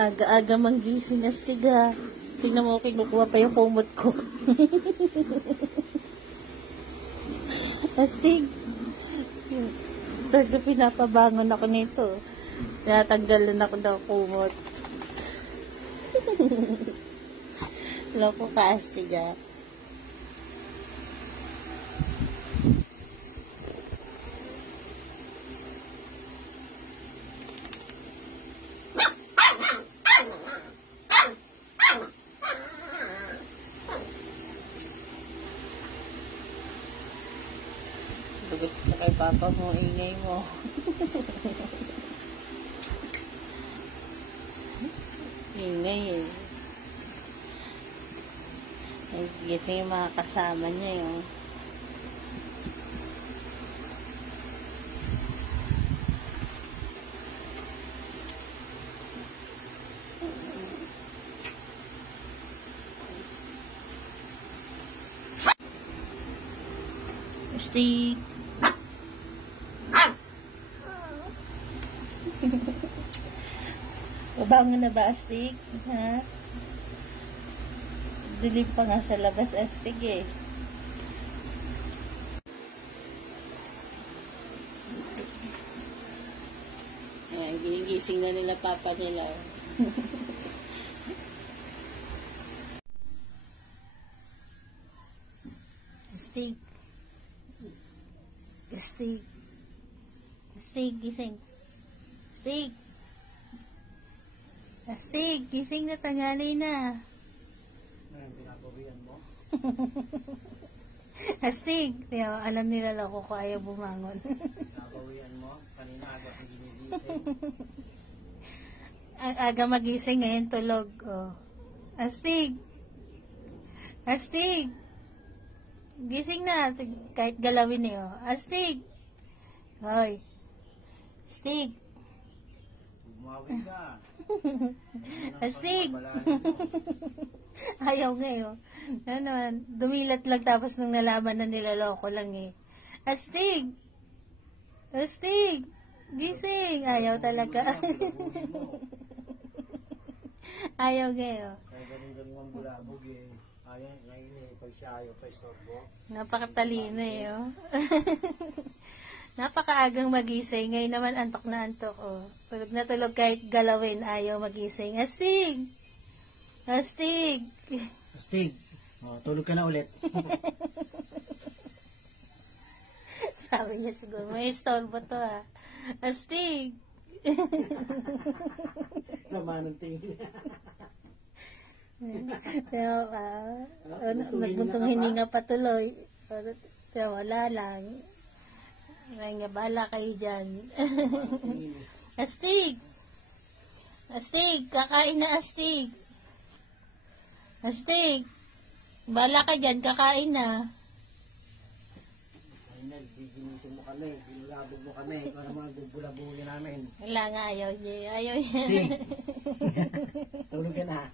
Aga-aga manggising, astiga. Tingnan mo, kinukuha pa yung kumot ko. Astig. Talaga pinapabangon ako nito. Tinatanggalan ako ng kumot. Loko ka, astiga. Dugot ka kay papa mo, ingay mo. Ingay eh. Nagising yung mga kasama niya yun. Astig. Babangon na ba, Astig? Ha? Dilim pa nga sa labas, Astig eh. Ayan, ginigising na nila papa nila. Astig. Astig. Astig, gising. Astig. Astig, gising na, tanghali na. Ngayon, pinapawian mo? Astig, alam nila loko ko ayaw bumangon. Pinapawian mo? Kanina aga kong ginigising. Aga magising, ngayon tulog. Oh. Astig. Astig. Gising na, kahit galawin eh. Oh. Astig. Hoy. Astig. Bumawin ka. Astig. Ayaw nga eh. Oh. Ano naman, dumilat lang tapos nung nalaman na nilaloko lang eh. Astig. Astig. Gising. Ayaw talaga. Ayaw nga eh. Oh. Kaya ganun yung bulabog eh. Ayaw, ngayon eh, pag siya ayaw pa istorbo. Napakatalino eh. Oh. Napakaagang magising. Ngayon naman antok na antok. Oh. Tulog na tulog kahit galawin. Ayaw magising. Astig! Astig! Astig! Oh, tulog ka na ulit. Sabi niya siguro, may istorbo to ah. Astig! Naman ng tingin. Pero, nagbuntong hininga pa tuloy. Pero wala lang. Nga, bala kayo dyan. Astig! Astig! Kakain na, Astig! Astig! Bala ka dyan, kakain na. Ay, nagbiginising mo kami, binulabog mo kami, para mga bubulabugin namin. Wala nga, ayaw niya. Ayaw niya. Tulog ka na.